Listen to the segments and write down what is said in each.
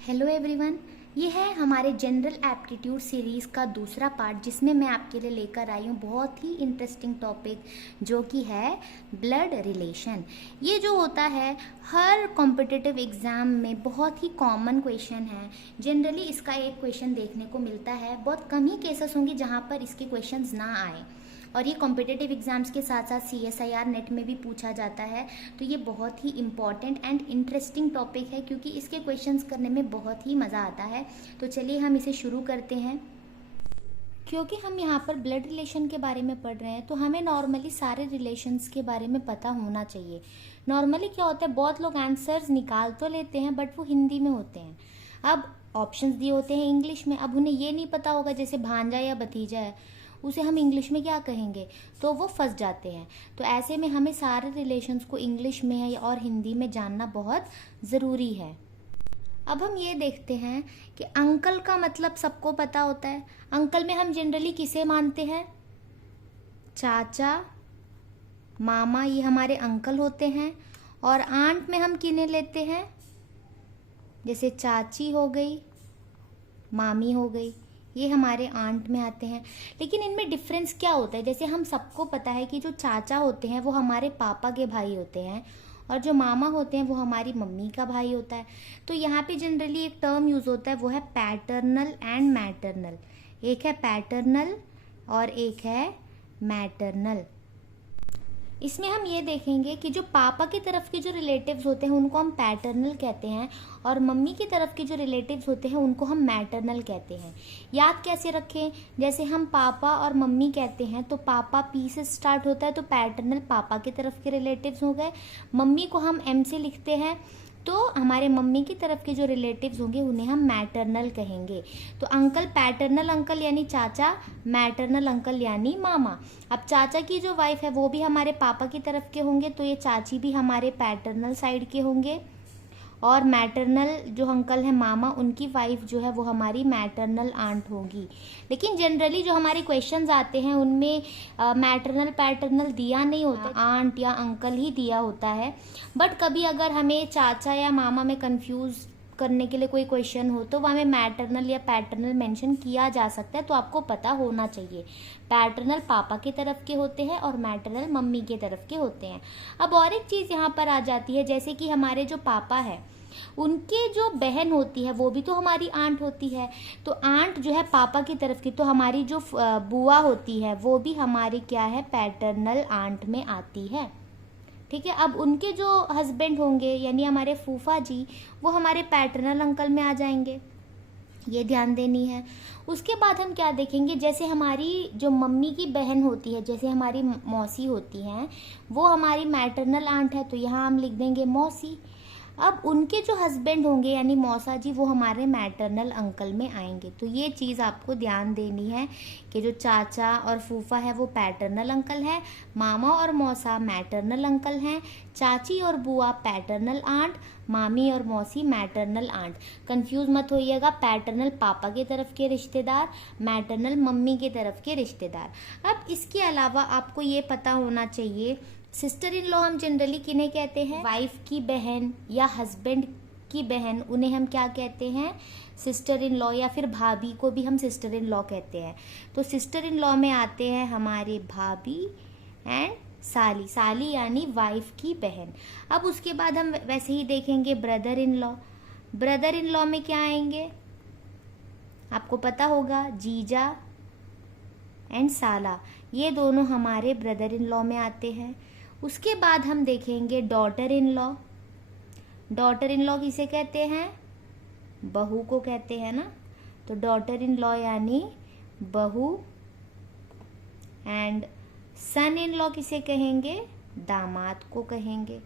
Hello everyone, ये है हमारे जनरल एप्टीट्यूड सीरीज़ का दूसरा पार्ट जिसमें मैं आपके लिए लेकर आई हूँ बहुत ही इंटरेस्टिंग टॉपिक जो कि है ब्लड रिलेशन। ये जो होता है हर कॉम्पिटिटिव एग्ज़ाम में बहुत ही कॉमन क्वेश्चन है। जनरली इसका एक क्वेश्चन देखने को मिलता है, बहुत कम ही केसेस होंगे जहाँ पर इसके क्वेश्चंस ना आए और ये कॉम्पिटिटिव एग्जाम्स के साथ साथ CSIR नेट में भी पूछा जाता है। तो ये बहुत ही इम्पॉर्टेंट एंड इंटरेस्टिंग टॉपिक है क्योंकि इसके क्वेश्चंस करने में बहुत ही मज़ा आता है। तो चलिए हम इसे शुरू करते हैं। क्योंकि हम यहाँ पर ब्लड रिलेशन के बारे में पढ़ रहे हैं तो हमें नॉर्मली सारे रिलेशंस के बारे में पता होना चाहिए। नॉर्मली क्या होता है, बहुत लोग आंसर्स निकाल तो लेते हैं बट वो हिंदी में होते हैं। अब ऑप्शंस दिए होते हैं इंग्लिश में, अब उन्हें ये नहीं पता होगा जैसे भांजा या भतीजा है उसे हम इंग्लिश में क्या कहेंगे, तो वो फंस जाते हैं। तो ऐसे में हमें सारे रिलेशंस को इंग्लिश में और हिंदी में जानना बहुत ज़रूरी है। अब हम ये देखते हैं कि अंकल का मतलब सबको पता होता है। अंकल में हम जनरली किसे मानते हैं? चाचा, मामा, ये हमारे अंकल होते हैं। और आंट में हम किन्हें लेते हैं? जैसे चाची हो गई, मामी हो गई, ये हमारे आंट में आते हैं। लेकिन इनमें डिफरेंस क्या होता है? जैसे हम सबको पता है कि जो चाचा होते हैं वो हमारे पापा के भाई होते हैं और जो मामा होते हैं वो हमारी मम्मी का भाई होता है। तो यहाँ पे जनरली एक टर्म यूज होता है, वो है पैटर्नल एंड मैटरनल। एक है पैटर्नल और एक है मैटरनल। इसमें हम ये देखेंगे कि जो पापा की तरफ के जो रिलेटिव्स होते हैं उनको हम पैटर्नल कहते हैं और मम्मी की तरफ के जो रिलेटिव्स होते हैं उनको हम मैटरनल कहते हैं। याद कैसे रखें? जैसे हम पापा और मम्मी कहते हैं तो पापा पी से स्टार्ट होता है तो पैटर्नल पापा की तरफ के रिलेटिव्स हो गए। मम्मी को हम M से लिखते हैं तो हमारे मम्मी की तरफ के जो रिलेटिव्स होंगे उन्हें हम मैटरनल कहेंगे। तो अंकल पैटर्नल अंकल यानी चाचा, मैटरनल अंकल यानी मामा। अब चाचा की जो वाइफ है वो भी हमारे पापा की तरफ के होंगे तो ये चाची भी हमारे पैटर्नल साइड के होंगे। और मैटरनल जो अंकल है मामा, उनकी वाइफ जो है वो हमारी मैटरनल आंट होगी। लेकिन जनरली जो हमारे क्वेश्चंस आते हैं उनमें मैटरनल पैटर्नल दिया नहीं होता, आंट या अंकल ही दिया होता है। बट कभी अगर हमें चाचा या मामा में कंफ्यूज करने के लिए कोई क्वेश्चन हो तो वह हमें मैटरनल या पैटर्नल मेंशन किया जा सकता है। तो आपको पता होना चाहिए पैटर्नल पापा की तरफ के होते हैं और मैटरनल मम्मी की तरफ के होते हैं। अब और एक चीज़ यहाँ पर आ जाती है, जैसे कि हमारे जो पापा है उनके जो बहन होती है वो भी तो हमारी आंट होती है। तो आंट जो है पापा की तरफ की, तो हमारी जो बुआ होती है वो भी हमारी क्या है, पैटर्नल आंट में आती है। ठीक है। अब उनके जो हस्बैंड होंगे यानी हमारे फूफा जी, वो हमारे पैटर्नल अंकल में आ जाएंगे, ये ध्यान देनी है। उसके बाद हम क्या देखेंगे, जैसे हमारी जो मम्मी की बहन होती है, जैसे हमारी मौसी होती हैं, वो हमारी मैटरनल आंट है तो यहाँ हम लिख देंगे मौसी। अब उनके जो हस्बैंड होंगे यानी मौसा जी, वो हमारे मैटरनल अंकल में आएंगे। तो ये चीज़ आपको ध्यान देनी है कि जो चाचा और फूफा है वो पैटर्नल अंकल है, मामा और मौसा मैटरनल अंकल हैं, चाची और बुआ पैटर्नल आंट, मामी और मौसी मैटरनल आंट। कंफ्यूज मत होइएगा, पैटर्नल पापा की तरफ के रिश्तेदार, मैटरनल मम्मी की तरफ के रिश्तेदार। अब इसके अलावा आपको ये पता होना चाहिए, सिस्टर इन लॉ हम जनरली किन्हें कहते हैं? वाइफ की बहन या हस्बैंड की बहन, उन्हें हम क्या कहते हैं? Sister in law. या फिर भाभी को भी हम सिस्टर इन लॉ कहते हैं। तो सिस्टर इन लॉ में आते हैं हमारे भाभी एंड साली। साली यानी वाइफ की बहन। अब उसके बाद हम वैसे ही देखेंगे brother in law. Brother in law में क्या आएंगे? आपको पता होगा, जीजा एंड साला, ये दोनों हमारे ब्रदर इन लॉ में आते हैं। उसके बाद हम देखेंगे daughter in law. Daughter in law किसे कहते हैं? बहू को कहते हैं ना। तो डॉटर इन लॉ यानी बहू। एंड सन इन लॉ किसे कहेंगे? दामाद को कहेंगे।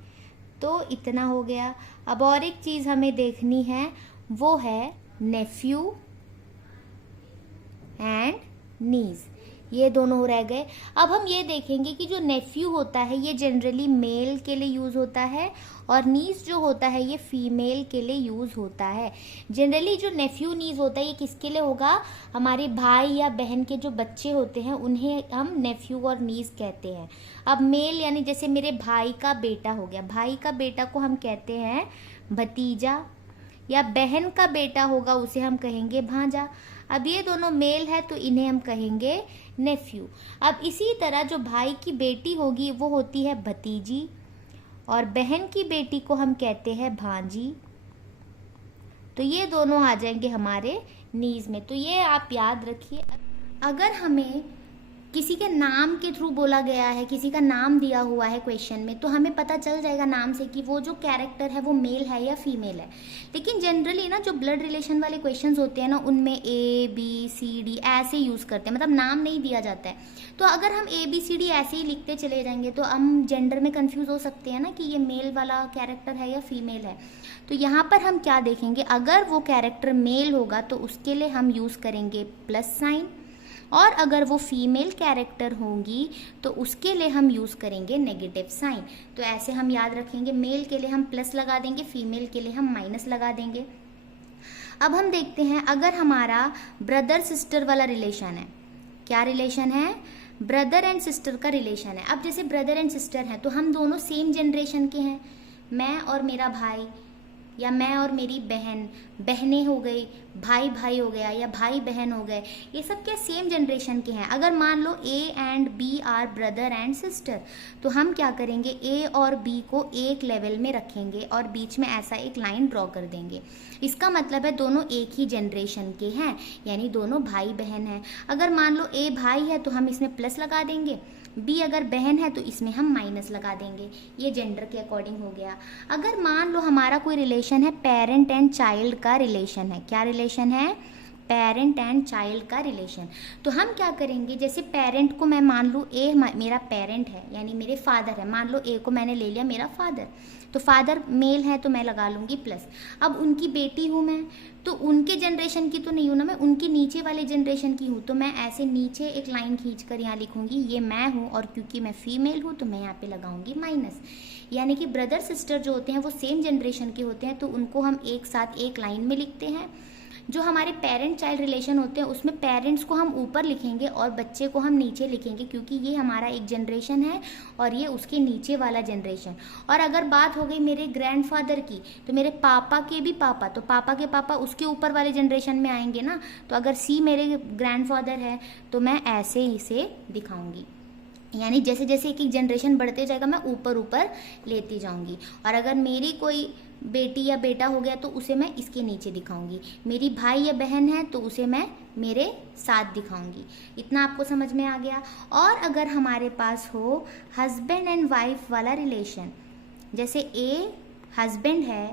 तो इतना हो गया। अब और एक चीज हमें देखनी है, वो है नेफ्यू एंड नीज। ये दोनों रह गए। अब हम ये देखेंगे कि जो नेफ्यू होता है ये जनरली मेल के लिए यूज होता है और नीस जो होता है ये फीमेल के लिए यूज होता है। जनरली जो नेफ्यू नीस होता है ये किसके लिए होगा? हमारे भाई या बहन के जो बच्चे होते हैं उन्हें हम नेफ्यू और नीस कहते हैं। अब मेल यानी जैसे मेरे भाई का बेटा हो गया, भाई का बेटा को हम कहते हैं भतीजा। या बहन का बेटा होगा उसे हम कहेंगे भांजा। अब ये दोनों मेल है तो इन्हें हम कहेंगे नेफ्यू। अब इसी तरह जो भाई की बेटी होगी वो होती है भतीजी, और बहन की बेटी को हम कहते हैं भांजी। तो ये दोनों आ जाएंगे हमारे नीज में। तो ये आप याद रखिए। अगर हमें किसी के नाम के थ्रू बोला गया है, किसी का नाम दिया हुआ है क्वेश्चन में, तो हमें पता चल जाएगा नाम से कि वो जो कैरेक्टर है वो मेल है या फीमेल है। लेकिन जनरली ना जो ब्लड रिलेशन वाले क्वेश्चंस होते हैं ना, उनमें ए बी सी डी ऐसे यूज़ करते हैं, मतलब नाम नहीं दिया जाता है। तो अगर हम ए बी सी डी ऐसे ही लिखते चले जाएंगे तो हम जेंडर में कन्फ्यूज़ हो सकते हैं ना कि ये मेल वाला कैरेक्टर है या फीमेल है। तो यहाँ पर हम क्या देखेंगे, अगर वो कैरेक्टर मेल होगा तो उसके लिए हम यूज़ करेंगे प्लस साइन, और अगर वो फीमेल कैरेक्टर होंगी तो उसके लिए हम यूज़ करेंगे नेगेटिव साइन। तो ऐसे हम याद रखेंगे, मेल के लिए हम प्लस लगा देंगे, फीमेल के लिए हम माइनस लगा देंगे। अब हम देखते हैं अगर हमारा ब्रदर सिस्टर वाला रिलेशन है। क्या रिलेशन है? ब्रदर एंड सिस्टर का रिलेशन है। अब जैसे ब्रदर एंड सिस्टर हैं तो हम दोनों सेम जनरेशन के हैं, मैं और मेरा भाई, या मैं और मेरी बहन, बहनें हो गई, भाई भाई हो गया, या भाई बहन हो गए, ये सब क्या सेम जनरेशन के हैं। अगर मान लो A and B are brother and sister, तो हम क्या करेंगे, ए और बी को एक लेवल में रखेंगे और बीच में ऐसा एक लाइन ड्रॉ कर देंगे। इसका मतलब है दोनों एक ही जनरेशन के हैं, यानी दोनों भाई बहन हैं। अगर मान लो ए भाई है तो हम इसमें प्लस लगा देंगे, बी अगर बहन है तो इसमें हम माइनस लगा देंगे। ये जेंडर के अकॉर्डिंग हो गया। अगर मान लो हमारा कोई रिलेशन है, पेरेंट एंड चाइल्ड का रिलेशन है। क्या रिलेशन है? पेरेंट एंड चाइल्ड का रिलेशन। तो हम क्या करेंगे, जैसे पेरेंट को मैं मान लूँ ए मेरा पेरेंट है, यानी मेरे फादर है। मान लो ए को मैंने ले लिया मेरा फादर, तो फादर मेल है तो मैं लगा लूँगी प्लस। अब उनकी बेटी हूँ मैं, तो उनके जनरेशन की तो नहीं हूँ ना मैं, उनके नीचे वाले जनरेशन की हूँ। तो मैं ऐसे नीचे एक लाइन खींच कर यहाँ लिखूँगी ये मैं हूँ, और क्योंकि मैं फीमेल हूँ तो मैं यहाँ पे लगाऊंगी माइनस। यानी कि ब्रदर सिस्टर जो होते हैं वो सेम जनरेशन के होते हैं, तो उनको हम एक साथ एक लाइन में लिखते हैं। जो हमारे पेरेंट चाइल्ड रिलेशन होते हैं उसमें पेरेंट्स को हम ऊपर लिखेंगे और बच्चे को हम नीचे लिखेंगे, क्योंकि ये हमारा एक जनरेशन है और ये उसके नीचे वाला जनरेशन। और अगर बात हो गई मेरे ग्रैंडफादर की, तो मेरे पापा के भी पापा, तो पापा के पापा उसके ऊपर वाले जनरेशन में आएंगे ना। तो अगर सी मेरे ग्रैंडफादर है तो मैं ऐसे ही इसे दिखाऊंगी, यानी जैसे जैसे एक एक जनरेशन बढ़ते जाएगा मैं ऊपर ऊपर लेती जाऊंगी। और अगर मेरी कोई बेटी या बेटा हो गया तो उसे मैं इसके नीचे दिखाऊंगी, मेरी भाई या बहन है तो उसे मैं मेरे साथ दिखाऊंगी। इतना आपको समझ में आ गया। और अगर हमारे पास हो हस्बैंड एंड वाइफ वाला रिलेशन, जैसे ए हस्बैंड है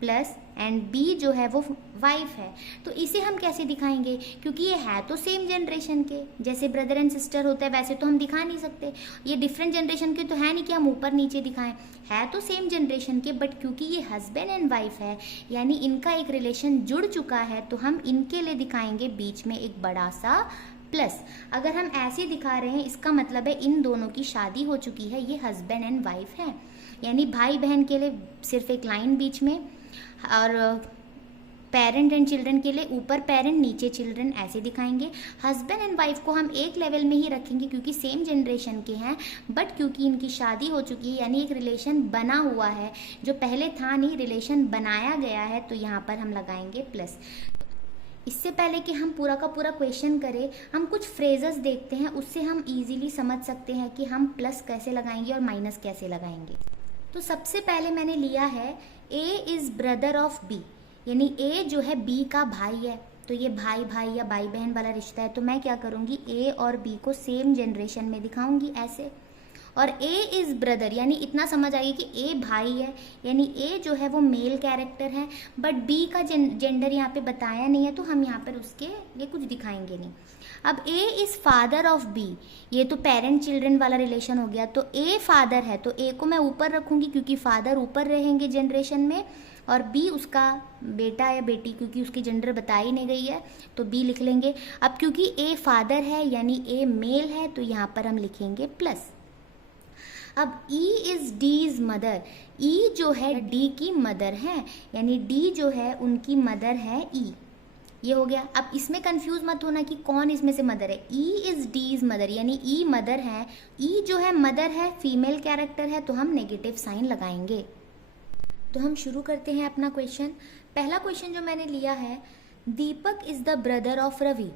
प्लस एंड बी जो है वो वाइफ है, तो इसे हम कैसे दिखाएंगे, क्योंकि ये है तो सेम जनरेशन के, जैसे ब्रदर एंड सिस्टर होता है वैसे तो हम दिखा नहीं सकते। ये डिफरेंट जनरेशन के तो है नहीं कि हम ऊपर नीचे दिखाएं, है तो सेम जनरेशन के, बट क्योंकि ये हस्बैंड एंड वाइफ है यानी इनका एक रिलेशन जुड़ चुका है, तो हम इनके लिए दिखाएंगे बीच में एक बड़ा सा प्लस। अगर हम ऐसे दिखा रहे हैं इसका मतलब है इन दोनों की शादी हो चुकी है, ये हस्बैंड एंड वाइफ है। यानी भाई बहन के लिए सिर्फ एक लाइन बीच में, और पेरेंट एंड चिल्ड्रन के लिए ऊपर पेरेंट नीचे चिल्ड्रन, ऐसे दिखाएंगे। हस्बैंड एंड वाइफ को हम एक लेवल में ही रखेंगे क्योंकि सेम जनरेशन के हैं, बट क्योंकि इनकी शादी हो चुकी है यानी एक रिलेशन बना हुआ है, जो पहले था नहीं, रिलेशन बनाया गया है, तो यहाँ पर हम लगाएंगे प्लस। इससे पहले कि हम पूरा का पूरा क्वेश्चन करें, हम कुछ फ्रेजेस देखते हैं, उससे हम इजीली समझ सकते हैं कि हम प्लस कैसे लगाएंगे और माइनस कैसे लगाएंगे। तो सबसे पहले मैंने लिया है A is brother of B, यानी ए जो है बी का भाई है, तो ये भाई भाई या भाई बहन वाला रिश्ता है। तो मैं क्या करूँगी, ए और बी को सेम जनरेशन में दिखाऊंगी ऐसे। और ए इज़ ब्रदर यानी इतना समझ आएगी कि ए भाई है, यानी ए जो है वो मेल कैरेक्टर है, बट बी का जेंडर यहाँ पे बताया नहीं है तो हम यहाँ पर उसके लिए कुछ दिखाएंगे नहीं। अब A is father of B, ये तो पेरेंट चिल्ड्रन वाला रिलेशन हो गया, तो ए फादर है तो ए को मैं ऊपर रखूँगी क्योंकि फादर ऊपर रहेंगे जनरेशन में, और बी उसका बेटा या बेटी, क्योंकि उसकी जेंडर बताई नहीं गई है तो बी लिख लेंगे। अब क्योंकि ए फादर है यानी ए मेल है तो यहाँ पर हम लिखेंगे प्लस। अब E is D is mother, ई जो है डी की मदर है, यानी डी जो है उनकी मदर है ई, ये हो गया। अब इसमें कंफ्यूज मत होना कि कौन इसमें से मदर है, E is D is mother यानी ई मदर है, ई जो है मदर है, फीमेल कैरेक्टर है, तो हम नेगेटिव साइन लगाएंगे। तो हम शुरू करते हैं अपना क्वेश्चन। पहला क्वेश्चन जो मैंने लिया है, Deepak is the brother of Ravi.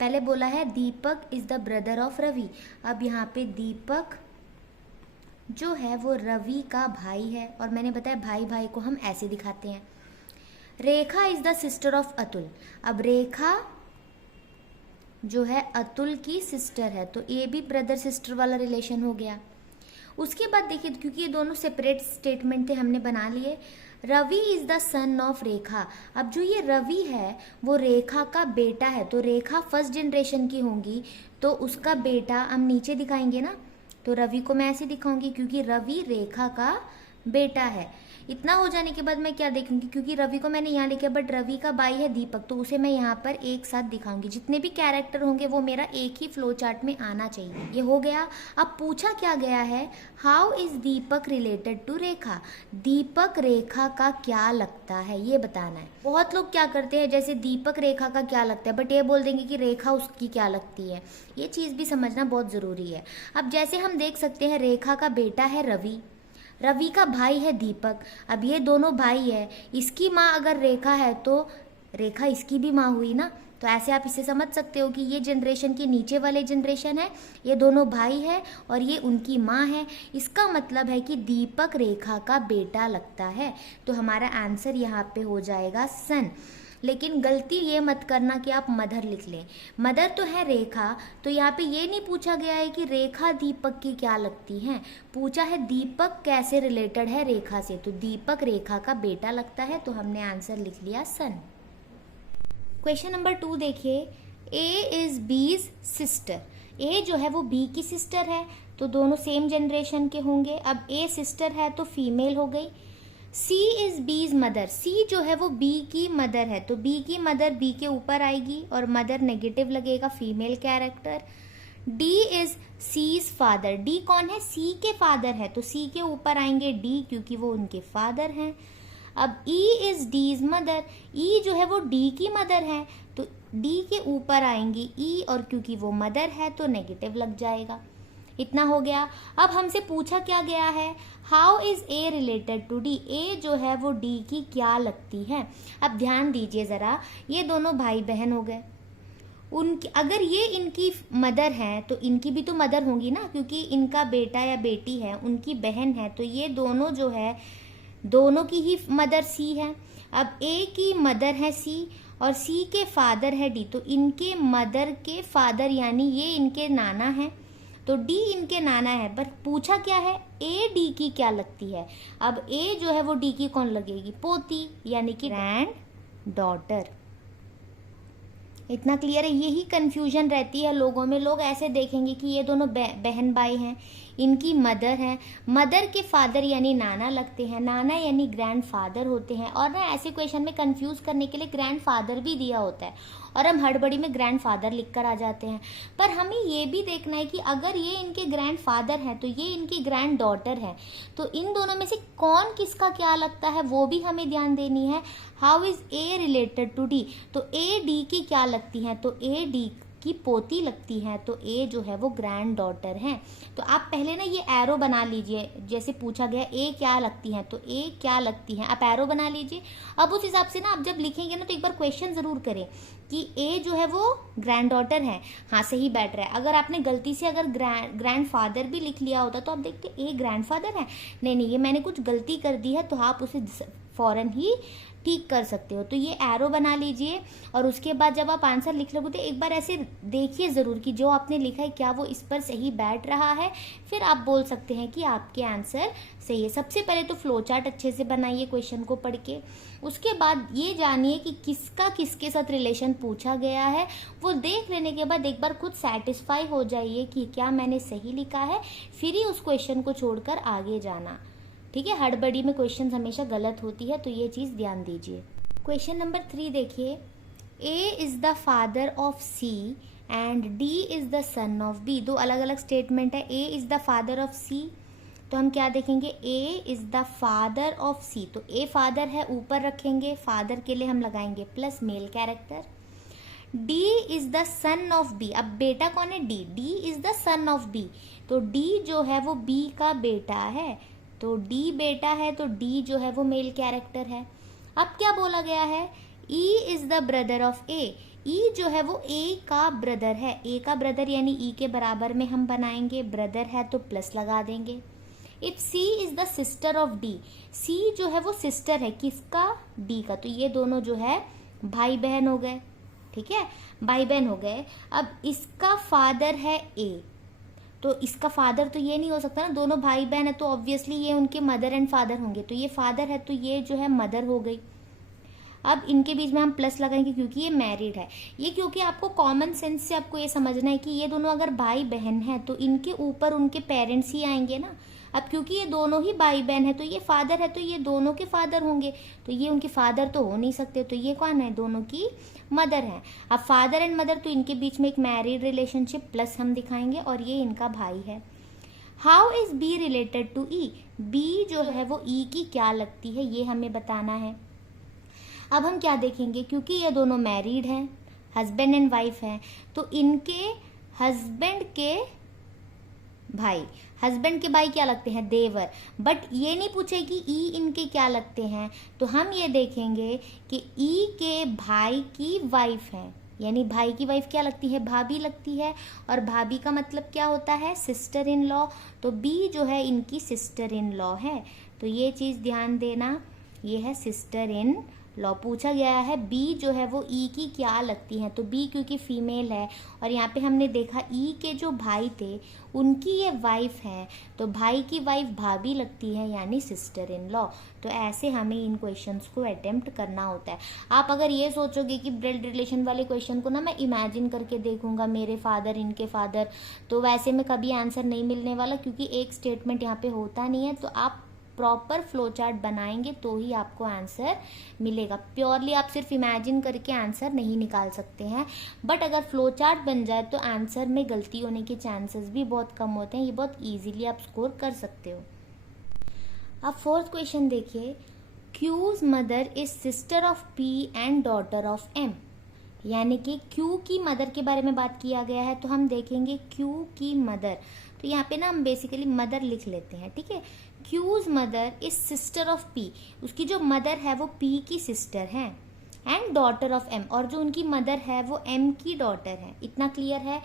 पहले बोला है Deepak is the brother of Ravi. अब यहाँ पे दीपक जो है वो रवि का भाई है, और मैंने बताया भाई भाई को हम ऐसे दिखाते हैं। Rekha is the sister of Atul. अब रेखा जो है अतुल की सिस्टर है, तो ये भी ब्रदर सिस्टर वाला रिलेशन हो गया। उसके बाद देखिए, क्योंकि ये दोनों सेपरेट स्टेटमेंट थे, हमने बना लिए। Ravi is the son of Rekha. अब जो ये रवि है वो रेखा का बेटा है, तो रेखा फर्स्ट जनरेशन की होंगी, तो उसका बेटा हम नीचे दिखाएंगे ना, तो रवि को मैं ऐसे दिखाऊंगी क्योंकि रवि रेखा का बेटा है। इतना हो जाने के बाद मैं क्या देखूंगी, क्योंकि रवि को मैंने यहाँ लिखा, बट रवि का भाई है दीपक, तो उसे मैं यहाँ पर एक साथ दिखाऊंगी। जितने भी कैरेक्टर होंगे वो मेरा एक ही फ्लो चार्ट में आना चाहिए। ये हो गया। अब पूछा क्या गया है, how is Deepak related to Rekha. Deepak Rekha का क्या लगता है, ये बताना है। बहुत लोग क्या करते हैं, जैसे दीपक रेखा का क्या लगता है, बट ये बोल देंगे कि रेखा उसकी क्या लगती है। ये चीज़ भी समझना बहुत ज़रूरी है। अब जैसे हम देख सकते हैं, रेखा का बेटा है रवि, रवि का भाई है दीपक। अब ये दोनों भाई है, इसकी माँ अगर रेखा है तो रेखा इसकी भी माँ हुई ना। तो ऐसे आप इसे समझ सकते हो कि ये जनरेशन के नीचे वाले जनरेशन है, ये दोनों भाई है और ये उनकी माँ है। इसका मतलब है कि दीपक रेखा का बेटा लगता है। तो हमारा आंसर यहाँ पे हो जाएगा सन। लेकिन गलती ये मत करना कि आप मदर लिख लें। मदर तो है रेखा, तो यहाँ पे ये नहीं पूछा गया है कि रेखा दीपक की क्या लगती है, पूछा है दीपक कैसे रिलेटेड है रेखा से। तो दीपक रेखा का बेटा लगता है, तो हमने आंसर लिख लिया सन। क्वेश्चन नंबर 2 देखिए, ए इज बीज सिस्टर। ए जो है वो बी की सिस्टर है, तो दोनों सेम जनरेशन के होंगे। अब ए सिस्टर है तो फीमेल हो गई। सी इज बीज मदर। सी जो है वो बी की मदर है, तो बी की मदर बी के ऊपर आएगी और मदर नेगेटिव लगेगा, female character. D is C's father. D कौन है, सी के फादर है, तो सी के ऊपर आएंगे डी क्योंकि वो उनके फादर हैं। अब ई इज डीज मदर। ई जो है वो डी की मदर है, तो डी के ऊपर आएंगी ई, और क्योंकि वो मदर है तो नेगेटिव लग जाएगा। इतना हो गया। अब हमसे पूछा क्या गया है, how is A related to D. A जो है वो डी की क्या लगती है। अब ध्यान दीजिए जरा, ये दोनों भाई बहन हो गए, उनकी अगर ये इनकी मदर है तो इनकी भी तो मदर होंगी ना, क्योंकि इनका बेटा या बेटी है, उनकी बहन है, तो ये दोनों जो है दोनों की ही मदर सी है। अब ए की मदर है सी और सी के फादर है डी, तो इनके मदर के फादर यानी ये इनके नाना है, तो डी इनके नाना है। पर पूछा क्या है, ए डी की क्या लगती है। अब ए जो है वो डी की कौन लगेगी, पोती, यानी कि ग्रैंड डॉटर। इतना क्लियर है। यही कंफ्यूजन रहती है लोगों में, लोग ऐसे देखेंगे कि ये दोनों बहन भाई हैं, इनकी मदर है, मदर के फादर यानी नाना लगते हैं, नाना यानी ग्रैंड फादर होते हैं, और ना ऐसे क्वेश्चन में कंफ्यूज करने के लिए ग्रैंड फादर भी दिया होता है और हम हड़बड़ी में ग्रैंड फादर लिख कर आ जाते हैं। पर हमें ये भी देखना है कि अगर ये इनके ग्रैंड फादर हैं तो ये इनकी ग्रैंड डॉटर है, तो इन दोनों में से कौन किसका क्या लगता है वो भी हमें ध्यान देनी है। How is A related to D, तो ए डी की क्या लगती है, तो ए डी की पोती लगती है, तो ए जो है वो ग्रैंड डॉटर है। तो आप पहले ना ये एरो बना लीजिए, जैसे पूछा गया ए क्या लगती है, तो ए क्या लगती है, आप एरो बना लीजिए। अब उस हिसाब से ना आप जब लिखेंगे ना तो एक बार क्वेश्चन जरूर करें कि ए जो है वो ग्रैंड डॉटर है, हाँ सही बैठ रहा है। अगर आपने गलती से अगर ग्रैंड फादर भी लिख लिया होता तो आप देखते ए ग्रैंड फादर है, नहीं नहीं ये मैंने कुछ गलती कर दी है, तो आप उसे फौरन ही ठीक कर सकते हो। तो ये एरो बना लीजिए और उसके बाद जब आप आंसर लिख लोगे तो एक बार ऐसे देखिए ज़रूर कि जो आपने लिखा है क्या वो इस पर सही बैठ रहा है, फिर आप बोल सकते हैं कि आपके आंसर सही है। सबसे पहले तो फ्लो चार्ट अच्छे से बनाइए क्वेश्चन को पढ़ के, उसके बाद ये जानिए कि किसका किसके साथ रिलेशन पूछा गया है, वो देख लेने के बाद एक बार खुद सेटिस्फाई हो जाइए कि क्या मैंने सही लिखा है, फिर ही उस क्वेश्चन को छोड़कर आगे जाना। ठीक है, हड़बड़ी में क्वेश्चन हमेशा गलत होती है, तो ये चीज़ ध्यान दीजिए। क्वेश्चन नंबर 3 देखिए, A is the father of C and D is the son of B. दो अलग अलग स्टेटमेंट है। A is the father of C, तो हम क्या देखेंगे, A is the father of C, तो ए फादर है ऊपर रखेंगे, फादर के लिए हम लगाएंगे plus male character. D is the son of B, अब बेटा कौन है, D, D is the son of B, तो डी जो है वो बी का बेटा है, तो डी बेटा है, तो डी जो है वो मेल कैरेक्टर है। अब क्या बोला गया है, E is the brother of A. E जो है वो ए का ब्रदर है, ए का ब्रदर यानी ई के बराबर में हम बनाएंगे, ब्रदर है तो प्लस लगा देंगे। If C is the sister of D, C जो है वो सिस्टर है किसका, डी का, तो ये दोनों जो है भाई बहन हो गए, ठीक है, भाई बहन हो गए। अब इसका फादर है ए, तो इसका फादर तो ये नहीं हो सकता ना, दोनों भाई बहन है तो ऑब्वियसली ये उनके मदर एंड फादर होंगे, तो ये फादर है तो ये जो है मदर हो गई। अब इनके बीच में हम प्लस लगाएंगे क्योंकि ये मैरिड है। ये क्योंकि आपको कॉमन सेंस से आपको ये समझना है कि ये दोनों अगर भाई बहन हैं तो इनके ऊपर उनके पेरेंट्स ही आएंगे ना। अब क्योंकि ये दोनों ही भाई बहन है तो ये फादर है तो ये दोनों के फादर होंगे, तो ये उनके फादर तो हो नहीं सकते, तो ये कौन है, दोनों की मदर है। अब फादर एंड मदर, तो इनके बीच में एक मैरिड रिलेशनशिप प्लस हम दिखाएंगे और ये इनका भाई है। How is B related to E, B जो है वो ई की क्या लगती है ये हमें बताना है। अब हम क्या देखेंगे, क्योंकि ये दोनों मैरिड हैं, हस्बैंड एंड वाइफ हैं, तो इनके हस्बैंड के भाई, हस्बैंड के भाई क्या लगते हैं, देवर। बट ये नहीं पूछे कि ई इनके क्या लगते हैं, तो हम ये देखेंगे कि ई के भाई की वाइफ है, यानी भाई की वाइफ क्या लगती है, भाभी लगती है, और भाभी का मतलब क्या होता है, सिस्टर इन लॉ, तो बी जो है इनकी सिस्टर इन लॉ है। तो ये चीज ध्यान देना, ये है सिस्टर इन लॉ। पूछा गया है बी जो है वो ई की क्या लगती है, तो बी क्योंकि फीमेल है और यहाँ पे हमने देखा ई के जो भाई थे उनकी ये वाइफ है, तो भाई की वाइफ भाभी लगती है यानी सिस्टर इन लॉ। तो ऐसे हमें इन क्वेश्चंस को अटेम्प्ट करना होता है। आप अगर ये सोचोगे कि ब्लड रिलेशन वाले क्वेश्चन को ना मैं इमेजिन करके देखूंगा, मेरे फादर इनके फादर, तो वैसे में कभी आंसर नहीं मिलने वाला, क्योंकि एक स्टेटमेंट यहाँ पे होता नहीं है। तो आप प्रॉपर फ्लो चार्ट बनाएंगे तो ही आपको आंसर मिलेगा। प्योरली आप सिर्फ इमेजिन करके आंसर नहीं निकाल सकते हैं, बट अगर फ्लो चार्ट बन जाए तो आंसर में गलती होने के चांसेस भी बहुत कम होते हैं। ये बहुत इजीली आप स्कोर कर सकते हो। अब फोर्थ क्वेश्चन देखिए, Q's mother is sister of P and daughter of M, यानी कि क्यू की मदर के बारे में बात किया गया है। तो हम देखेंगे क्यू की मदर, तो यहाँ पे ना हम बेसिकली मदर लिख लेते हैं, ठीक है। Q's mother is sister of P, उसकी जो मदर है वो पी की सिस्टर है, एंड डॉटर ऑफ एम, और जो उनकी मदर है वो एम की डॉटर है। इतना क्लियर है,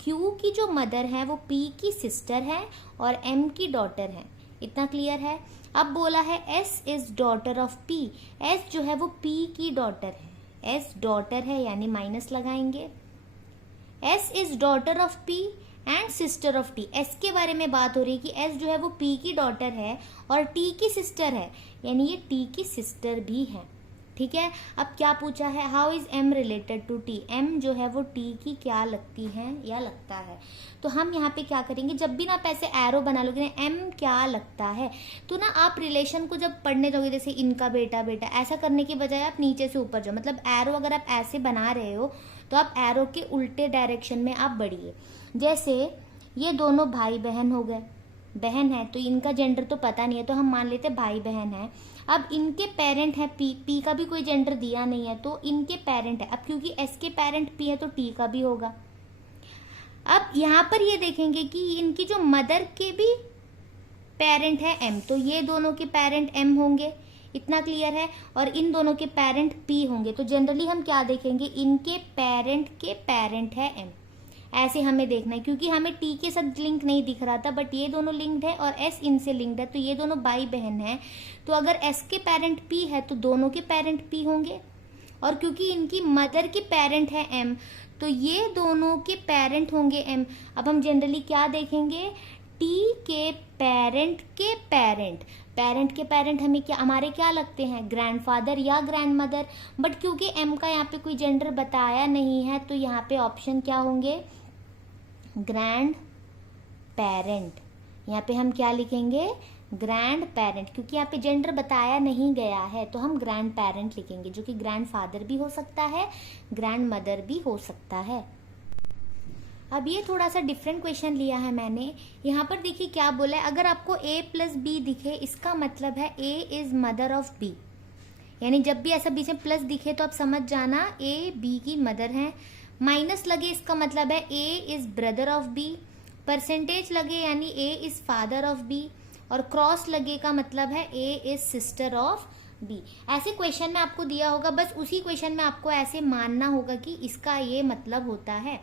क्यू की जो मदर है वो पी की सिस्टर है और एम की डॉटर है। इतना क्लियर है। अब बोला है S is daughter of P, S जो है वो पी की डॉटर है, एस डॉटर है यानी माइनस लगाएंगे। S is daughter of P and sister of T, S के बारे में बात हो रही है कि एस जो है वो पी की डॉटर है और टी की सिस्टर है, यानी ये टी की सिस्टर भी है, ठीक है। अब क्या पूछा है, how is M related to T, M जो है वो टी की क्या लगती है या लगता है। तो हम यहाँ पे क्या करेंगे, जब भी ना आप ऐसे एरो बना लोगे ना एम क्या लगता है, तो ना आप रिलेशन को जब पढ़ने जाओगे, जैसे इनका बेटा बेटा, ऐसा करने की बजाय आप नीचे से ऊपर जाओ। मतलब एरो अगर आप ऐसे बना रहे हो तो आप एरो के उल्टे डायरेक्शन में आप बढ़िए। जैसे ये दोनों भाई बहन हो गए, बहन है तो इनका जेंडर तो पता नहीं है, तो हम मान लेते भाई बहन है। अब इनके पेरेंट है पी, पी का भी कोई जेंडर दिया नहीं है तो इनके पेरेंट है। अब क्योंकि एस के पेरेंट पी है तो टी का भी होगा। अब यहाँ पर ये देखेंगे कि इनकी जो मदर के भी पेरेंट है एम, तो ये दोनों के पेरेंट एम होंगे। इतना क्लियर है। और इन दोनों के पेरेंट पी होंगे, तो जनरली हम क्या देखेंगे, इनके पेरेंट है एम, ऐसे हमें देखना है। क्योंकि हमें टी के साथ लिंक नहीं दिख रहा था, बट ये दोनों लिंक्ड है और एस इनसे लिंक्ड है, तो ये दोनों भाई बहन है। तो अगर एस के पेरेंट पी है तो दोनों के पेरेंट पी होंगे, और क्योंकि इनकी मदर के पेरेंट है एम, तो ये दोनों के पेरेंट होंगे एम। अब हम जनरली क्या देखेंगे, टी के पेरेंट के पेरेंट हमें क्या, हमारे क्या लगते हैं, ग्रैंडफादर या ग्रैंडमदर। बट क्योंकि एम का यहाँ पे कोई जेंडर बताया नहीं है तो यहाँ पे ऑप्शन क्या होंगे, ग्रैंड पेरेंट। यहाँ पे हम क्या लिखेंगे, ग्रैंड पेरेंट, क्योंकि यहाँ पे जेंडर बताया नहीं गया है तो हम ग्रैंड पेरेंट लिखेंगे, जो कि ग्रैंड फादर भी हो सकता है, ग्रैंड मदर भी हो सकता है। अब ये थोड़ा सा डिफरेंट क्वेश्चन लिया है मैंने। यहाँ पर देखिए क्या बोला है, अगर आपको a प्लस बी दिखे इसका मतलब है a is mother of b, यानी जब भी ऐसा बीच में प्लस दिखे तो आप समझ जाना a b की मदर है। माइनस लगे इसका मतलब है a is brother of b, percentage लगे यानी a is father of b, और क्रॉस लगे का मतलब है ए इज सिस्टर ऑफ बी। ऐसे क्वेश्चन में आपको दिया होगा, बस उसी क्वेश्चन में आपको ऐसे मानना होगा कि इसका ये मतलब होता है।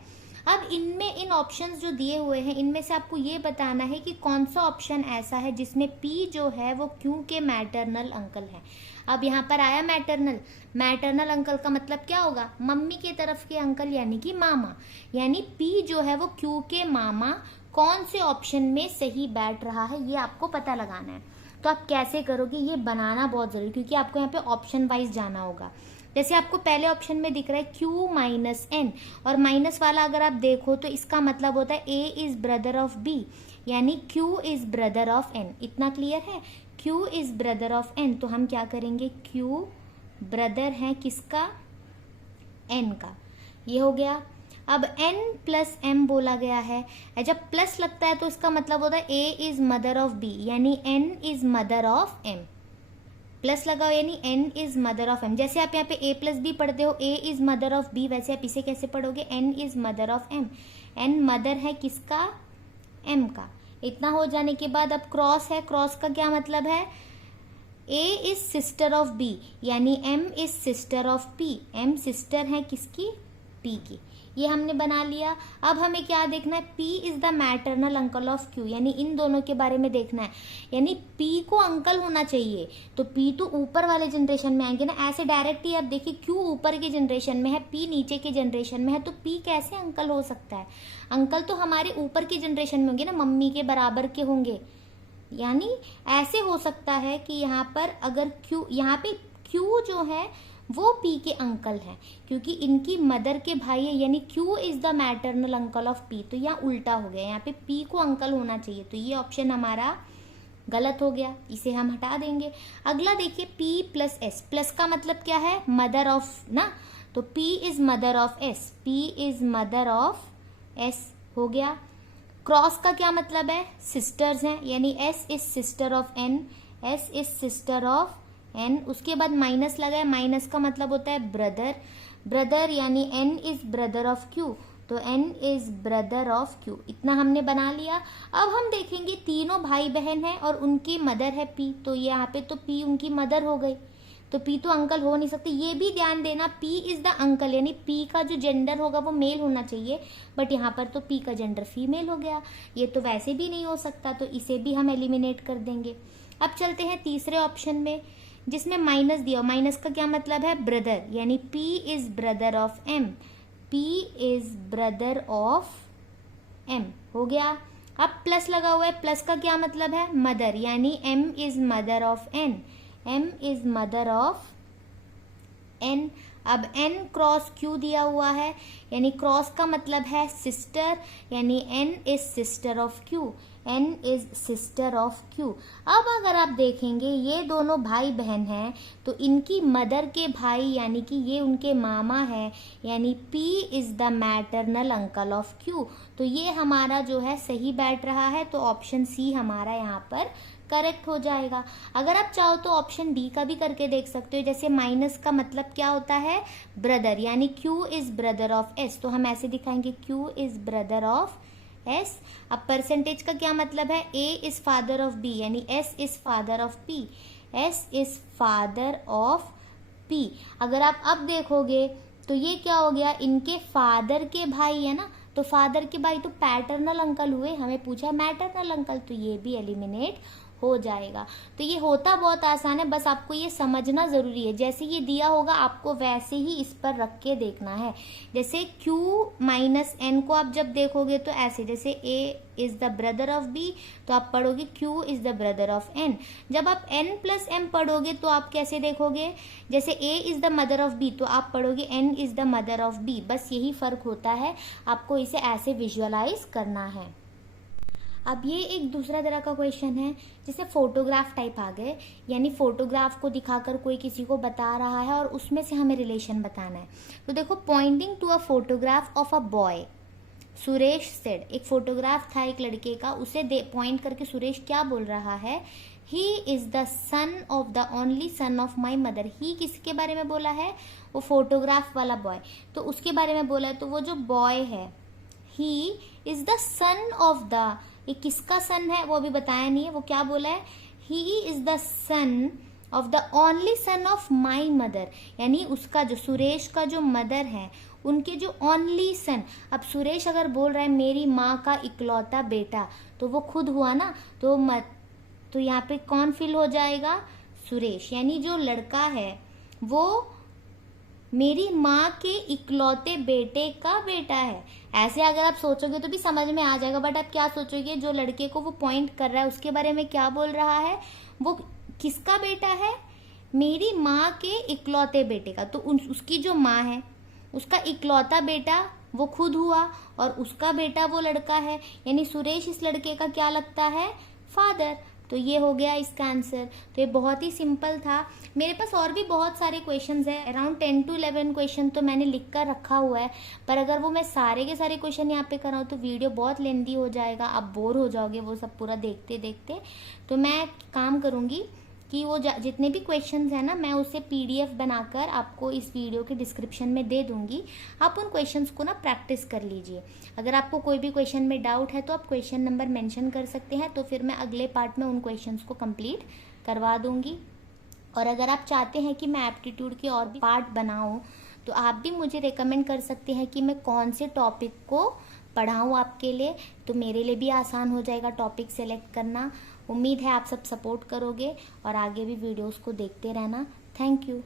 अब इनमें इन ऑप्शंस जो दिए हुए हैं इनमें से आपको ये बताना है कि कौन सा ऑप्शन ऐसा है जिसमें पी जो है वो क्यू के मैटरनल अंकल है। अब यहाँ पर आया मैटरनल, मैटरनल अंकल का मतलब क्या होगा, मम्मी के तरफ के अंकल यानी कि मामा, यानी पी जो है वो क्यू के मामा कौन से ऑप्शन में सही बैठ रहा है ये आपको पता लगाना है। तो आप कैसे करोगे ये बनाना बहुत जरूरी, क्योंकि आपको यहाँ पे ऑप्शन वाइज जाना होगा। जैसे आपको पहले ऑप्शन में दिख रहा है Q माइनस एन, और माइनस वाला अगर आप देखो तो इसका मतलब होता है A is brother of B, यानी Q is brother of N। इतना क्लियर है, Q is brother of N, तो हम क्या करेंगे, Q ब्रदर है किसका, N का, ये हो गया। अब N प्लस M बोला गया है, जब प्लस लगता है तो इसका मतलब होता है A is mother of B, यानी N is mother of M। Plus लगाओ यानी N is mother of M। जैसे आप यहाँ पे A प्लस बी पढ़ते हो, A is mother of B, वैसे आप इसे कैसे पढ़ोगे, N is mother of M। N mother है किसका, M का। इतना हो जाने के बाद अब क्रॉस है, क्रॉस का क्या मतलब है, A is sister of B, यानी M is sister of P। M sister है किसकी, P की। ये हमने बना लिया। अब हमें क्या देखना है, P is the maternal uncle of Q, यानी इन दोनों के बारे में देखना है। यानी P को अंकल होना चाहिए, तो P तो ऊपर वाले जनरेशन में आएंगे ना, ऐसे डायरेक्ट ही आप देखिए Q ऊपर के जनरेशन में है, P नीचे के जनरेशन में है, तो P कैसे अंकल हो सकता है। अंकल तो हमारे ऊपर की जनरेशन में होंगे ना, मम्मी के बराबर के होंगे। यानी ऐसे हो सकता है कि यहाँ पर अगर Q, यहाँ पे Q जो है वो P के अंकल हैं, क्योंकि इनकी मदर के भाई है, यानी Q is the maternal uncle of P। तो यहाँ उल्टा हो गया, यहाँ पे P को अंकल होना चाहिए, तो ये ऑप्शन हमारा गलत हो गया, इसे हम हटा देंगे। अगला देखिए P प्लस S, प्लस का मतलब क्या है, मदर ऑफ ना, तो P is mother of S, P is mother of S हो गया। क्रॉस का क्या मतलब है, सिस्टर्स हैं, यानी S is sister of N, S is sister of N। उसके बाद माइनस लगाए, माइनस का मतलब होता है ब्रदर, ब्रदर यानी N is brother of Q, तो N is brother of Q। इतना हमने बना लिया। अब हम देखेंगे तीनों भाई बहन हैं और उनकी मदर है P, तो यहाँ पे तो P उनकी मदर हो गई, तो P तो अंकल हो नहीं सकते। ये भी ध्यान देना, P इज द अंकल, यानी P का जो जेंडर होगा वो मेल होना चाहिए, बट यहाँ पर तो P का जेंडर फीमेल हो गया, ये तो वैसे भी नहीं हो सकता, तो इसे भी हम एलिमिनेट कर देंगे। अब चलते हैं तीसरे ऑप्शन में, जिसमें माइनस दिया, माइनस का क्या मतलब है, ब्रदर, यानी P is brother of M, P is brother of M हो गया। अब प्लस लगा हुआ है, प्लस का क्या मतलब है, मदर, यानी M is mother of N, M is mother of N। अब N क्रॉस Q दिया हुआ है, यानी क्रॉस का मतलब है सिस्टर, यानी N is sister of Q, N is sister of Q। अब अगर आप देखेंगे ये दोनों भाई बहन हैं, तो इनकी मदर के भाई यानी कि ये उनके मामा है, यानी P is the maternal uncle of Q। तो ये हमारा जो है सही बैठ रहा है, तो ऑप्शन सी हमारा यहाँ पर करेक्ट हो जाएगा। अगर आप चाहो तो ऑप्शन डी का भी करके देख सकते हो, जैसे माइनस का मतलब क्या होता है, ब्रदर, यानी Q is brother of S, तो हम ऐसे दिखाएंगे Q is brother of S। अब परसेंटेज का क्या मतलब है, A is father of B, यानी S is father of P, S is father of P। अगर आप अब देखोगे तो ये क्या हो गया, इनके फादर के भाई है ना, तो फादर के भाई तो पैटर्नल अंकल हुए, हमें पूछा है मैटरनल अंकल, तो ये भी एलिमिनेट हो जाएगा। तो ये होता बहुत आसान है, बस आपको ये समझना जरूरी है, जैसे ये दिया होगा आपको वैसे ही इस पर रख के देखना है। जैसे Q माइनस N को आप जब देखोगे तो ऐसे, जैसे A is the brother of B, तो आप पढ़ोगे Q is the brother of N। जब आप N प्लस M पढ़ोगे तो आप कैसे देखोगे, जैसे A is the mother of B, तो आप पढ़ोगे N is the mother of B। बस यही फर्क होता है, आपको इसे ऐसे विजुअलाइज करना है। अब ये एक दूसरा तरह का क्वेश्चन है, जिसे फोटोग्राफ टाइप आ गए, यानी फोटोग्राफ को दिखाकर कोई किसी को बता रहा है और उसमें से हमें रिलेशन बताना है। तो देखो, pointing to a photograph of a boy, Suresh said, एक फोटोग्राफ था एक लड़के का, उसे पॉइंट करके सुरेश क्या बोल रहा है, he is the son of the only son of my mother. He किसके बारे में बोला है, वो फोटोग्राफ वाला बॉय, तो उसके बारे में बोला है। तो वो जो बॉय है, he is the son of the, ये किसका सन है वो अभी बताया नहीं है। वो क्या बोला है, he is the son of the only son of my mother, यानी उसका जो सुरेश का जो मदर है उनके जो ओनली सन। अब सुरेश अगर बोल रहा है मेरी माँ का इकलौता बेटा, तो वो खुद हुआ ना, तो यहाँ पे कौन फिल हो जाएगा, सुरेश, यानी जो लड़का है वो मेरी माँ के इकलौते बेटे का बेटा है। ऐसे अगर आप सोचोगे तो भी समझ में आ जाएगा, बट आप क्या सोचोगे, जो लड़के को वो पॉइंट कर रहा है उसके बारे में क्या बोल रहा है, वो किसका बेटा है, मेरी माँ के इकलौते बेटे का। तो उसकी जो माँ है उसका इकलौता बेटा वो खुद हुआ, और उसका बेटा वो लड़का है, यानी सुरेश इस लड़के का क्या लगता है, फादर। तो ये हो गया इसका आंसर। तो ये बहुत ही सिंपल था। मेरे पास और भी बहुत सारे क्वेश्चंस हैं, अराउंड 10 to 11 क्वेश्चन तो मैंने लिख कर रखा हुआ है, पर अगर वो मैं सारे के सारे क्वेश्चन यहाँ पे कराऊँ तो वीडियो बहुत लेंदी हो जाएगा, आप बोर हो जाओगे वो सब पूरा देखते देखते। तो मैं काम करूँगी कि वो जितने भी क्वेश्चंस हैं ना, मैं उसे PDF बनाकर आपको इस वीडियो के डिस्क्रिप्शन में दे दूंगी। आप उन क्वेश्चंस को ना प्रैक्टिस कर लीजिए। अगर आपको कोई भी क्वेश्चन में डाउट है तो आप क्वेश्चन नंबर मेंशन कर सकते हैं, तो फिर मैं अगले पार्ट में उन क्वेश्चंस को कंप्लीट करवा दूंगी। और अगर आप चाहते हैं कि मैं एप्टीट्यूड के और भी पार्ट बनाऊं, तो आप भी मुझे रिकमेंड कर सकते हैं कि मैं कौन से टॉपिक को पढ़ाऊँ आपके लिए, तो मेरे लिए भी आसान हो जाएगा टॉपिक सेलेक्ट करना। उम्मीद है आप सब सपोर्ट करोगे और आगे भी वीडियोस को देखते रहना। Thank you.